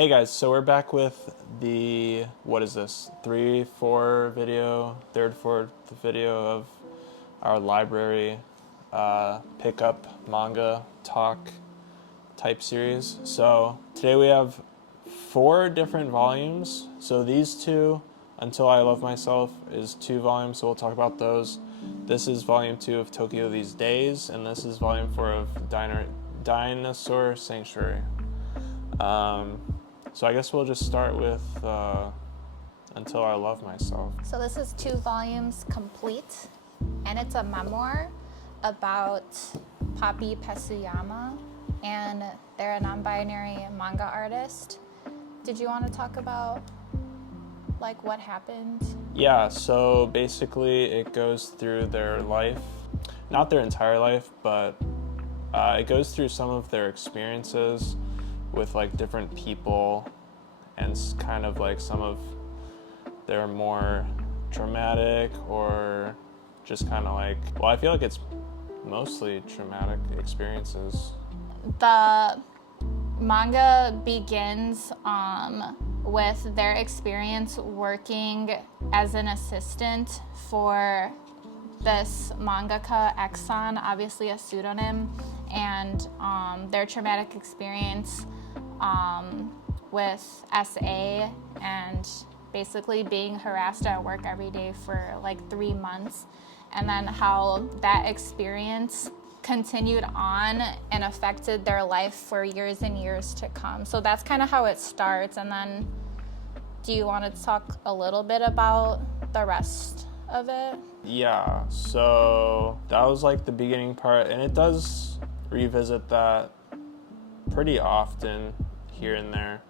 Hey guys, so we're back with the, what is this, third, fourth video of our library pickup manga talk type series. So today we have 4 different volumes. So these two, Until I Love Myself, is 2 volumes, so we'll talk about those. This is volume 2 of Tokyo These Days, and this is volume 4 of Dinosaur Sanctuary. So I guess we'll just start with Until I Love Myself. So this is 2 volumes complete, and it's a memoir about Papi Pesuyama, and they're a non-binary manga artist. Did you want to talk about like what happened? Yeah, so basically it goes through their life, not their entire life, but it goes through some of their experiences with like different people and kind of like some of their more traumatic or just kind of like, well, I feel like it's mostly traumatic experiences. The manga begins with their experience working as an assistant for this mangaka Exxon, obviously a pseudonym, and their traumatic experience with SA and basically being harassed at work every day for like 3 months, and then how that experience continued on and affected their life for years and years to come. So that's kind of how it starts. And then do you want to talk a little bit about the rest of it? Yeah, so that was like the beginning part, and it does revisit that pretty often here and there.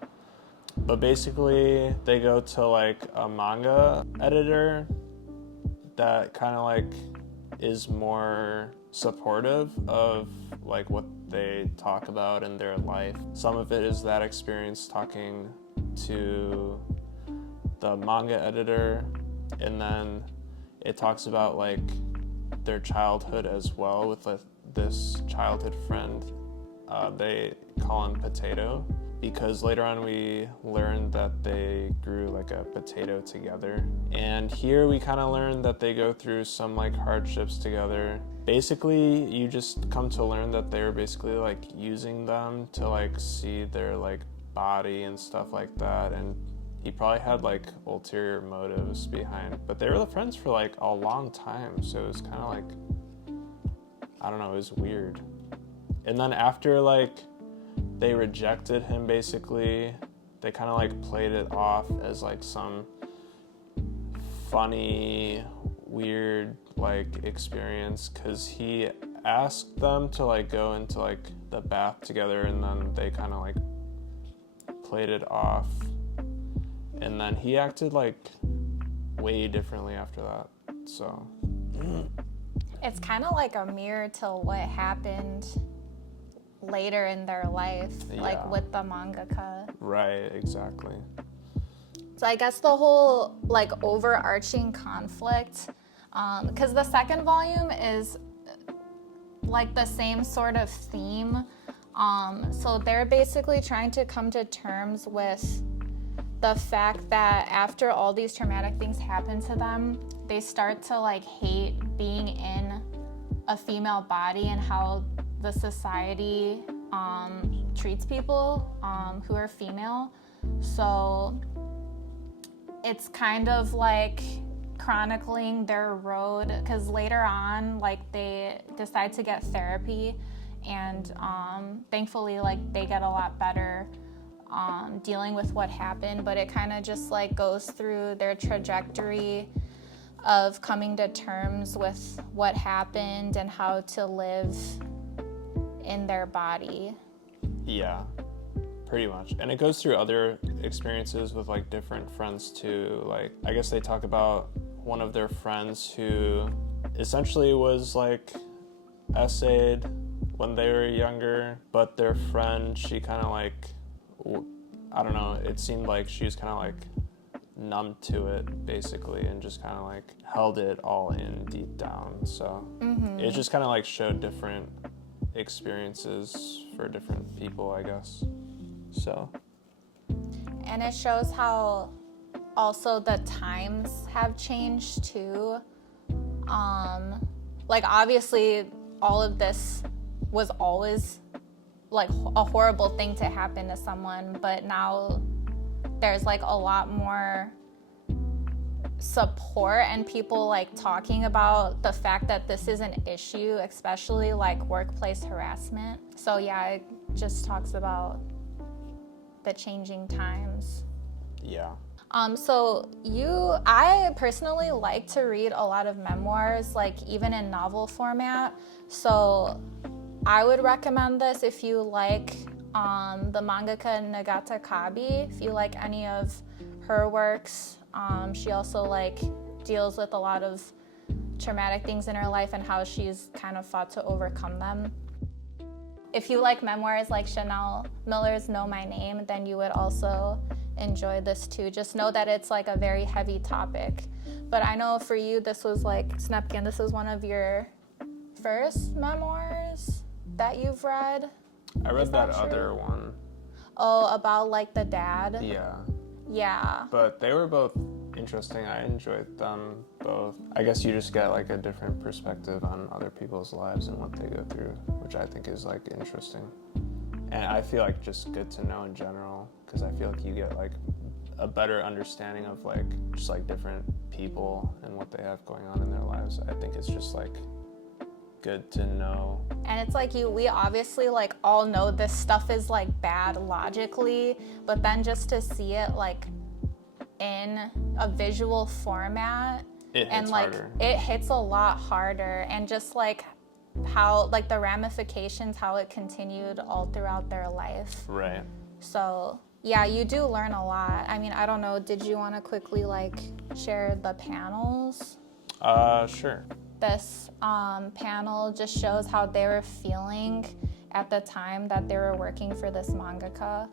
But basically they go to like a manga editor that kind of like is more supportive of like what they talk about in their life. Some of it is that experience talking to the manga editor, and then it talks about like their childhood as well with this childhood friend. They call him Potato, because later on we learned that they grew like a potato together. And here we kind of learn that they go through some like hardships together. Basically, you just come to learn that they're basically like using them to like see their like body and stuff like that. And he probably had like ulterior motives behind, but they were friends for like a long time. So it was kind of like, I don't know, it was weird. And then after like they rejected him, basically, they kind of like played it off as like some funny, weird like experience, because he asked them to like go into like the bath together, and then they kind of like played it off, and then he acted like way differently after that. So It's kind of like a mirror to what happened later in their life, like with the mangaka. Right, exactly. So I guess the whole like overarching conflict, because the second volume is like the same sort of theme. So they're basically trying to come to terms with the fact that after all these traumatic things happen to them, they start to like hate being in a female body and how the society treats people who are female. So it's kind of like chronicling their road, because later on like they decide to get therapy, and thankfully like they get a lot better dealing with what happened, but it kind of just like goes through their trajectory of coming to terms with what happened and how to live in their body. Yeah, pretty much. And it goes through other experiences with like different friends too. Like, I guess they talk about one of their friends who essentially was like essayed when they were younger, but their friend, she kind of like, I don't know, it seemed like she was kind of like numb to it basically, and just kind of like held it all in deep down. So it just kind of like showed different experiences for different people, I guess. So And it shows how also the times have changed too. Like obviously all of this was always like a horrible thing to happen to someone, but now there's like a lot more support and people like talking about the fact that this is an issue, especially like workplace harassment. So yeah, it just talks about the changing times. Yeah. I personally like to read a lot of memoirs, like even in novel format. So I would recommend this if you like the mangaka Nagata Kabi, if you like any of her works. She also like deals with a lot of traumatic things in her life and how she's kind of fought to overcome them. If you like memoirs like Chanel Miller's Know My Name, then you would also enjoy this too. Just know that it's like a very heavy topic. But I know for you, this was like, Snepkin, this was one of your first memoirs that you've read. I read that other one. Oh, about like the dad? Yeah. Yeah. But they were both interesting. I enjoyed them both. I guess you just get like a different perspective on other people's lives and what they go through, which I think is like interesting. And I feel like just good to know in general, because I feel like you get like a better understanding of like just like different people and what they have going on in their lives. I think it's just like good to know. And it's like we obviously like all know this stuff is like bad logically, but then just to see it like in a visual format, It hits and like harder. it hits a lot harder, and just like how like the ramifications, how it continued all throughout their life. Right. So yeah, you do learn a lot. I mean, I don't know, did you want to quickly like share the panels? Sure. This panel just shows how they were feeling at the time that they were working for this mangaka.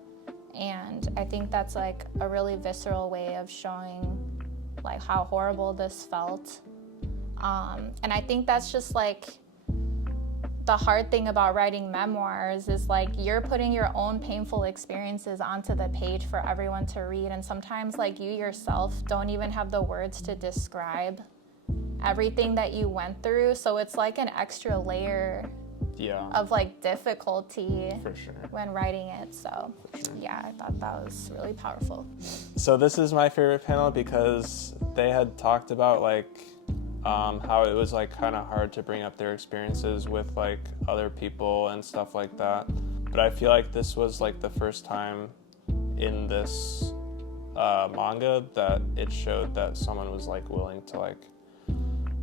And I think that's like a really visceral way of showing like how horrible this felt. And I think that's just like the hard thing about writing memoirs is like you're putting your own painful experiences onto the page for everyone to read. And sometimes like you yourself don't even have the words to describe everything that you went through. So it's like an extra layer of like difficulty For sure. when writing it. So yeah, I thought that was really powerful. So this is my favorite panel because they had talked about like how it was like kind of hard to bring up their experiences with like other people and stuff like that. But I feel like this was like the first time in this manga that it showed that someone was like willing to like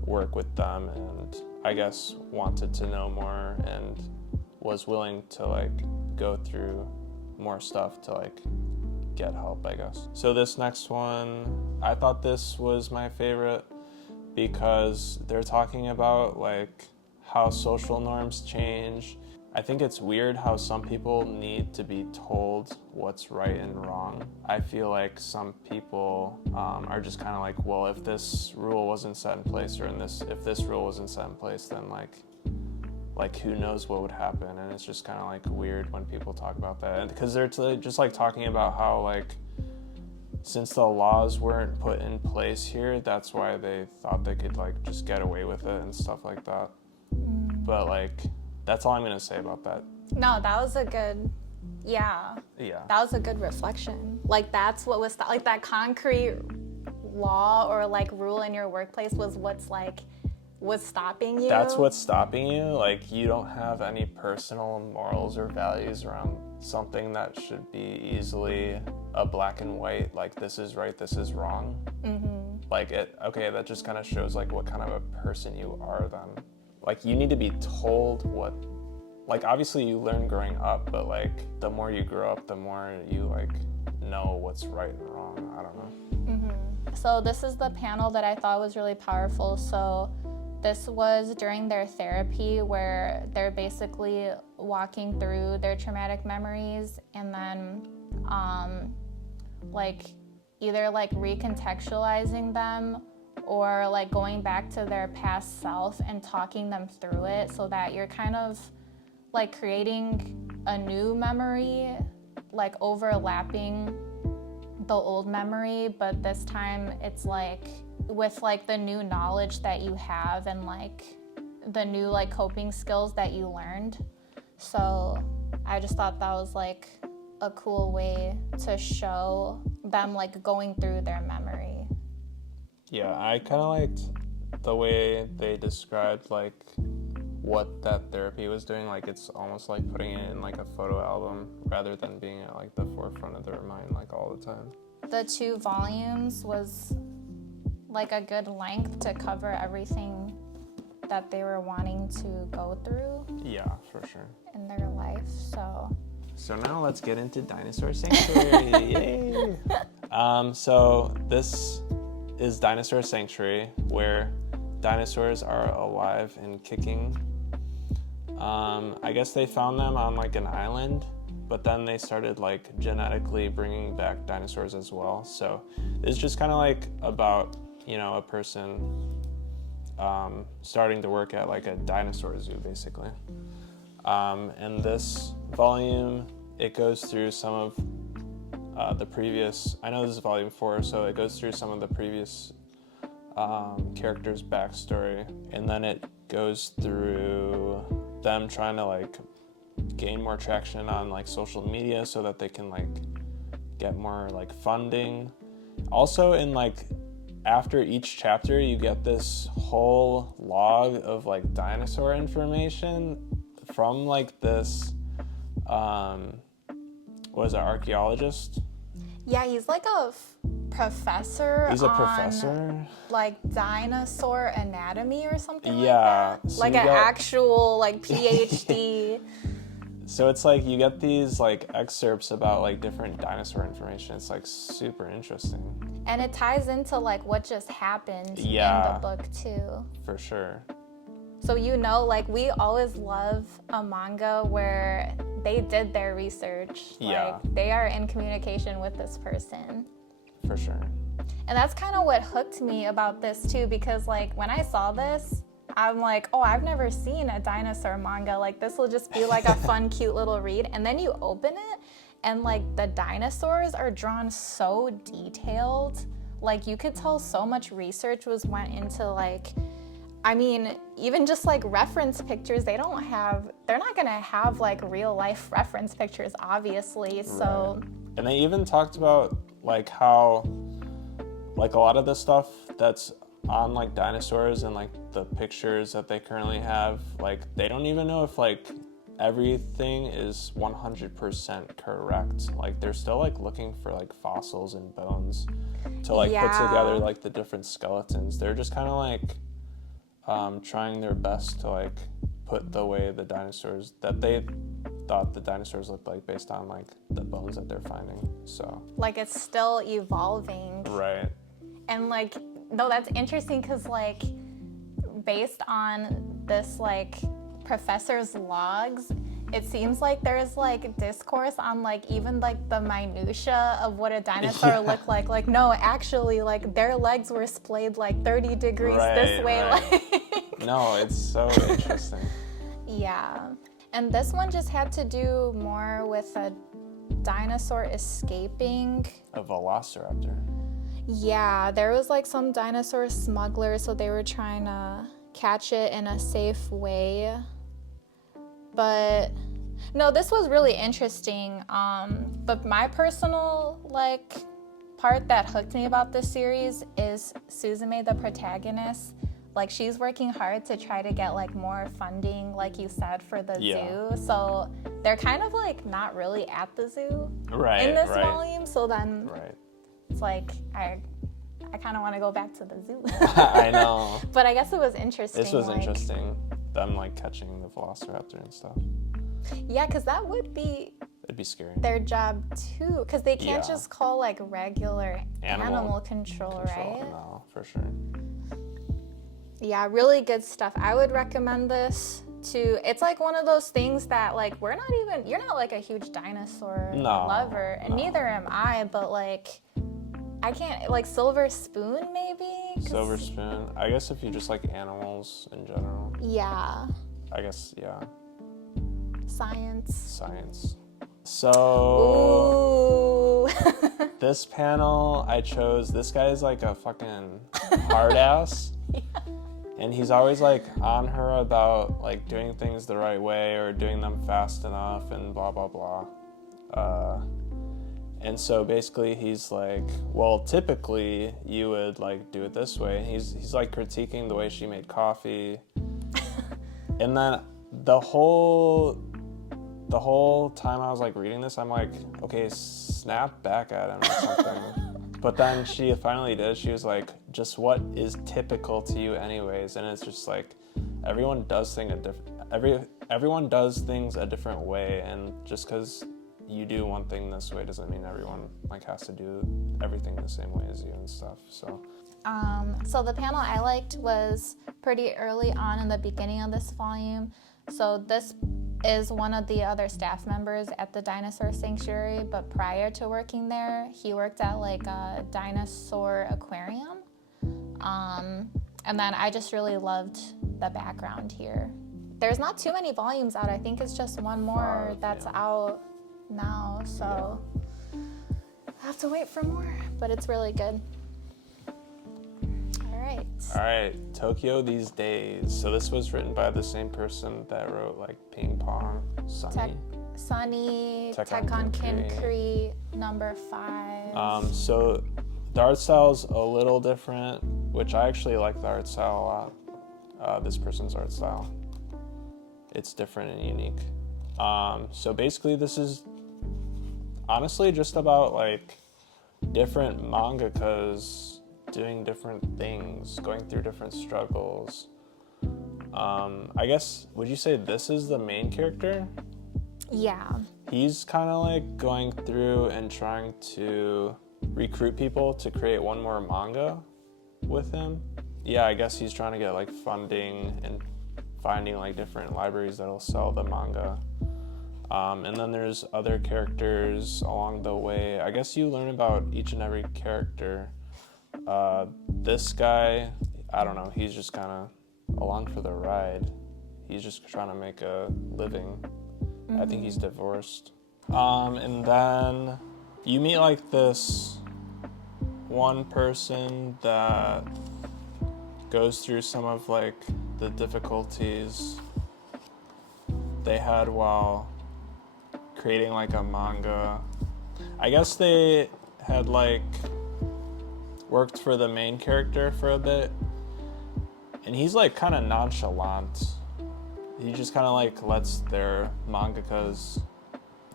work with them and I guess wanted to know more and was willing to like go through more stuff to like get help, I guess. So this next one, I thought this was my favorite because they're talking about like how social norms change. I think it's weird how some people need to be told what's right and wrong. I feel like some people are just kind of like, well, if this rule wasn't set in place, or if this rule wasn't set in place, then like who knows what would happen. And it's just kind of like weird when people talk about that. And because they're just like talking about how like since the laws weren't put in place here, that's why they thought they could like just get away with it and stuff like that. But like, that's all I'm gonna say about that. No, that was a good, Yeah. that was a good reflection. Like that's what was, like that concrete law or like rule in your workplace was what's like, was stopping you. That's what's stopping you. Like you don't have any personal morals or values around something that should be easily a black and white, like this is right, this is wrong. Like that just kind of shows like what kind of a person you are then. Like you need to be told what, like obviously you learn growing up, but like the more you grow up, the more you like know what's right and wrong. I don't know. So this is the panel that I thought was really powerful. So this was during their therapy where they're basically walking through their traumatic memories and then like either like recontextualizing them or like going back to their past self and talking them through it so that you're kind of like creating a new memory, like overlapping the old memory, but this time it's like with like the new knowledge that you have and like the new like coping skills that you learned. So I just thought that was like a cool way to show them like going through their memory. Yeah, I kind of liked the way they described like what that therapy was doing. Like it's almost like putting it in like a photo album rather than being at like the forefront of their mind like all the time. The 2 volumes was like a good length to cover everything that they were wanting to go through. Yeah, for sure. In their life, So now let's get into Dinosaur Sanctuary. Yay! So this is Dinosaur Sanctuary, where dinosaurs are alive and kicking. I guess they found them on like an island, but then they started like genetically bringing back dinosaurs as well. So it's just kind of like about, you know, a person starting to work at like a dinosaur zoo, basically. And this volume, it goes through some of the previous, I know this is volume 4, so it goes through some of the previous characters' backstory, and then it goes through them trying to like gain more traction on like social media so that they can like get more like funding. Also, in like after each chapter, you get this whole log of like dinosaur information from like this was an archaeologist. Yeah, he's like a professor. He's a on, professor. Like dinosaur anatomy or something. Yeah, like that. so Like you an got- actual like PhD. So it's like you get these like excerpts about like different dinosaur information. It's like super interesting. And it ties into like what just happened in Yeah. the book too. For sure. So you know, like we always love a manga where they did their research. Yeah. Like they are in communication with this person. For sure. And that's kind of what hooked me about this too, because like when I saw this, I'm like, oh, I've never seen a dinosaur manga. Like this will just be like a fun, cute little read. And then you open it and like the dinosaurs are drawn so detailed. Like you could tell so much research went into like, I mean, even just like reference pictures, they're not gonna have like real life reference pictures, obviously. So Right. And they even talked about like how like a lot of the stuff that's on like dinosaurs and like the pictures that they currently have, like they don't even know if like everything is 100% correct. Like they're still like looking for like fossils and bones to like put Yeah. together like the different skeletons. They're just kind of like trying their best to like put the way the dinosaurs that they thought the dinosaurs looked like based on like the bones that they're finding. So like it's still evolving. right. And like, no, that's interesting because like based on this like professor's logs, it seems like there's like discourse on like even like the minutia of what a dinosaur looked like. Like no, actually like their legs were splayed like 30 degrees this way. Right. Like No, it's so interesting. yeah. And this one just had to do more with a dinosaur escaping. A velociraptor. Yeah, there was like some dinosaur smugglers, so they were trying to catch it in a safe way. But no, this was really interesting. But my personal like part that hooked me about this series is Suzume, the protagonist. Like she's working hard to try to get like more funding, like you said, for the zoo. So they're kind of like not really at the zoo in this volume. So then it's like I kind of want to go back to the zoo. I know. But I guess it was interesting. This was like, interesting. Them like catching the velociraptor and stuff. Yeah, because that would be It'd be scary. their job too. Because they can't Yeah. just call like regular animal control, right? No, for sure. Yeah, really good stuff. I would recommend this to. It's like one of those things that like you're not like a huge dinosaur lover, and neither am I, but like I can't, like Silver Spoon maybe? Silver Spoon. I guess if you just like animals in general. Yeah. I guess, yeah. Science. Science. So. Ooh. This panel I chose, this guy is like a fucking hard ass. Yeah. And he's always like on her about like doing things the right way or doing them fast enough and blah blah blah. And so basically he's like, well, typically you would like do it this way. And he's like critiquing the way she made coffee. And then the whole time I was like reading this, I'm like, okay, snap back at him or something. But then she finally did. She was like, just what is typical to you anyways? And it's just like, everyone does things a different way. And just because you do one thing this way doesn't mean everyone like has to do everything the same way as you and stuff. So the panel I liked was pretty early on in the beginning of this volume. So this is one of the other staff members at the Dinosaur Sanctuary, but prior to working there, he worked at like a dinosaur aquarium. And then I just really loved the background here. There's not too many volumes out. I think it's just one more that's out now, so I have to wait for more, but it's really good. All right, Tokyo These Days. So this was written by the same person that wrote like Ping Pong, Sunny, Tech on Kinkri, number 5. So the art style's a little different, which I actually like the art style a lot. This person's art style. It's different and unique. So basically this is honestly just about like different mangakas doing different things, going through different struggles. I guess, would you say this is the main character? Yeah. He's kind of like going through and trying to recruit people to create one more manga with him. Yeah, I guess he's trying to get like funding and finding like different libraries that'll sell the manga. And then there's other characters along the way. I guess you learn about each and every character. This guy, I don't know, he's just kind of along for the ride. He's just trying to make a living. Mm-hmm. I think he's divorced. And then you meet like this one person that goes through some of like the difficulties they had while creating like a manga. I guess they had like worked for the main character for a bit, and he's like kind of nonchalant. He just kind of like lets their mangakas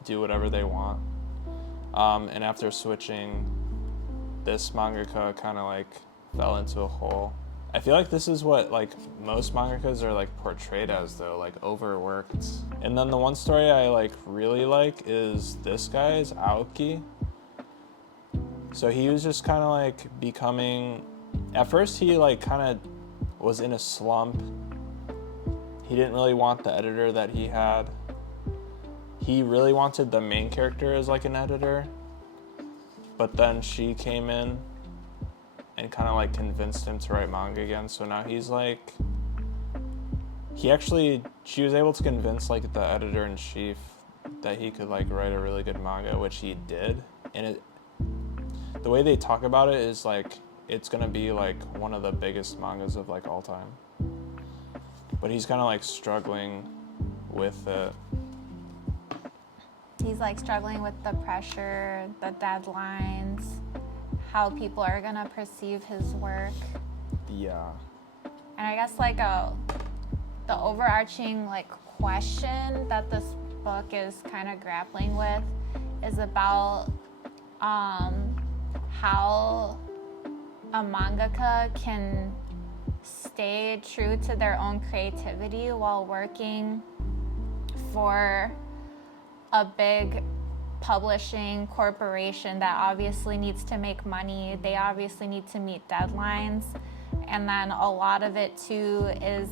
do whatever they want. And after switching, this mangaka kind of like fell into a hole. I feel like this is what like most mangakas are like portrayed as though, like overworked. And then the one story I like really like is this guy's Aoki. So he was just kind of like becoming, at first he like kind of was in a slump. He didn't really want the editor that he had. He really wanted the main character as like an editor, but then she came in and kind of like convinced him to write manga again. So now he's like, she was able to convince like the editor-in-chief that he could like write a really good manga, which he did. And the way they talk about it is like it's gonna be like one of the biggest mangas of like all time. But he's kind of like struggling with it. He's like struggling with the pressure, the deadlines, how people are gonna perceive his work. Yeah. And I guess like the overarching like question that this book is kind of grappling with is about how a mangaka can stay true to their own creativity while working for a big publishing corporation that obviously needs to make money. They obviously need to meet deadlines. And then a lot of it too is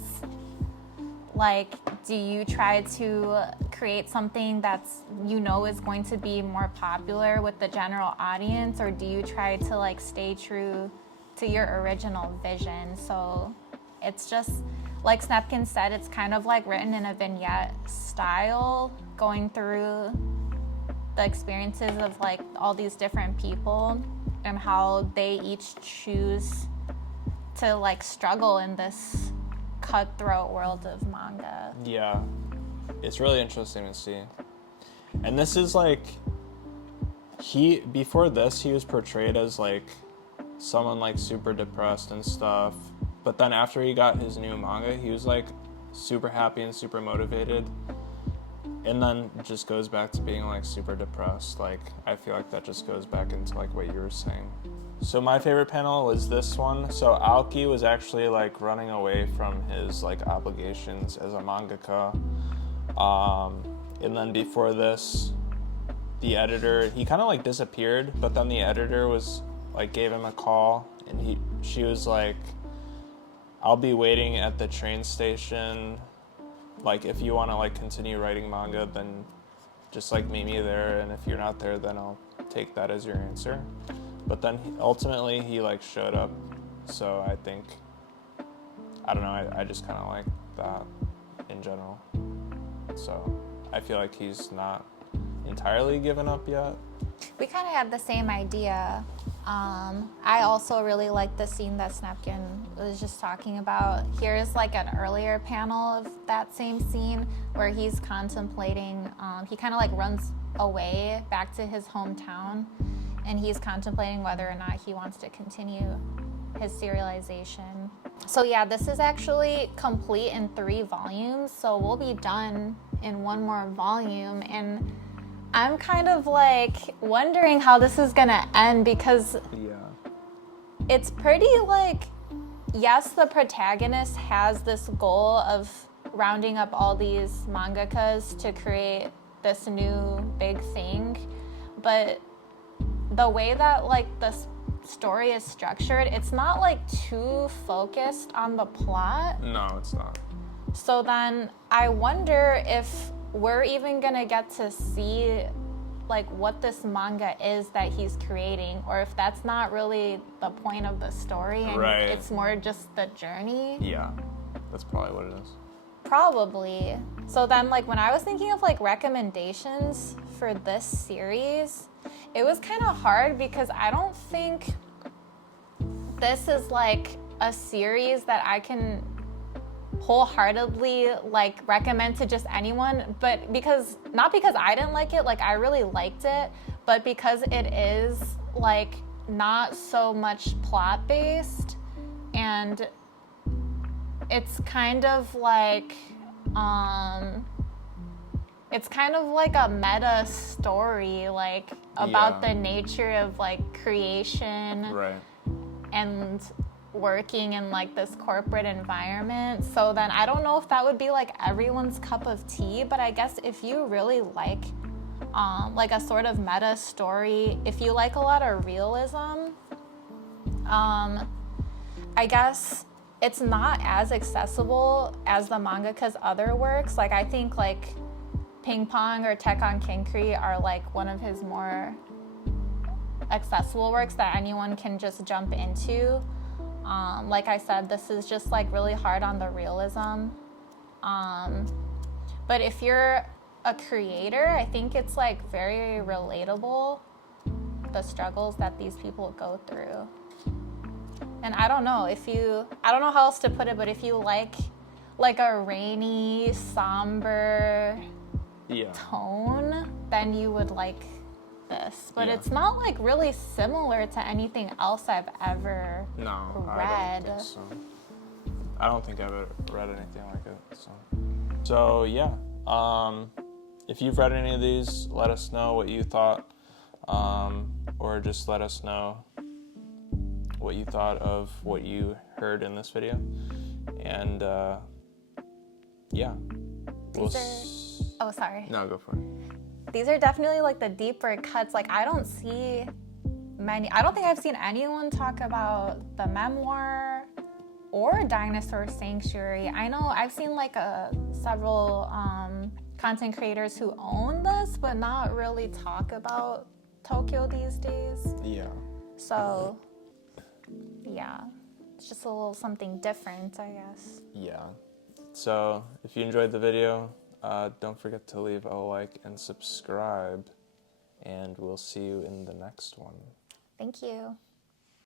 like, do you try to create something that's, you know, is going to be more popular with the general audience, or do you try to like stay true to your original vision? So it's just, like Snepkin said, it's kind of like written in a vignette style, going through the experiences of like all these different people and how they each choose to like struggle in this cutthroat world of manga. Yeah, it's really interesting to see. And this is like, before this, he was portrayed as like someone like super depressed and stuff. But then after he got his new manga, he was like super happy and super motivated. And then just goes back to being like super depressed. Like, I feel like that just goes back into like what you were saying. So my favorite panel was this one. So Aoki was actually like running away from his like obligations as a mangaka. And then before this, the editor, he kind of like disappeared, but then the editor was like, gave him a call, and she was like, I'll be waiting at the train station. Like, if you want to like continue writing manga, then just like meet me there, and if you're not there, then I'll take that as your answer. But then ultimately he like showed up, so I think, I don't know, I just kind of like that in general. So I feel like he's not entirely given up yet. We kind of had the same idea. I also really like the scene that Snapkin was just talking about. Here's like an earlier panel of that same scene where he's contemplating, he kind of like runs away back to his hometown, and he's contemplating whether or not he wants to continue his serialization. So yeah, this is actually complete in 3 volumes, so we'll be done in 1 more volume, and I'm kind of like wondering how this is gonna end, because it's pretty like, yes, the protagonist has this goal of rounding up all these mangakas to create this new big thing, but the way that like the story is structured, it's not like too focused on the plot. No, it's not. So then I wonder if we're even gonna get to see like what this manga is that he's creating, or if that's not really the point of the story and it's more just the journey. Yeah, that's probably what it is. Probably. So then like when I was thinking of like recommendations for this series, it was kind of hard because I don't think this is like a series that I can wholeheartedly like recommend to just anyone, but not because I didn't like it, like I really liked it, but because it is like not so much plot based, and it's kind of like a meta story, like about the nature of like creation and working in like this corporate environment. So then I don't know if that would be like everyone's cup of tea, but I guess if you really like a sort of meta story, if you like a lot of realism, I guess it's not as accessible as the mangaka's other works. Like I think like Ping Pong or Tekkon Kinkri are like one of his more accessible works that anyone can just jump into. Like I said, this is just like really hard on the realism. But if you're a creator, I think it's like very relatable, the struggles that these people go through. And I don't know how else to put it, but if you like a rainy, somber tone, then you would like this. But it's not like really similar to anything else I've ever read. I don't think so. I don't think I've ever read anything like it. So yeah, if you've read any of these, let us know what you thought, or just let us know what you thought of what you heard in this video. And yeah, oh, sorry. No, go for it. These are definitely like the deeper cuts. Like I don't think I've seen anyone talk about the memoir or Dinosaur Sanctuary. I know I've seen like several content creators who own this, but not really talk about Tokyo these days. Yeah. So, yeah, it's just a little something different, I guess. Yeah. So if you enjoyed the video, don't forget to leave a like and subscribe. and we'll see you in the next one. Thank you.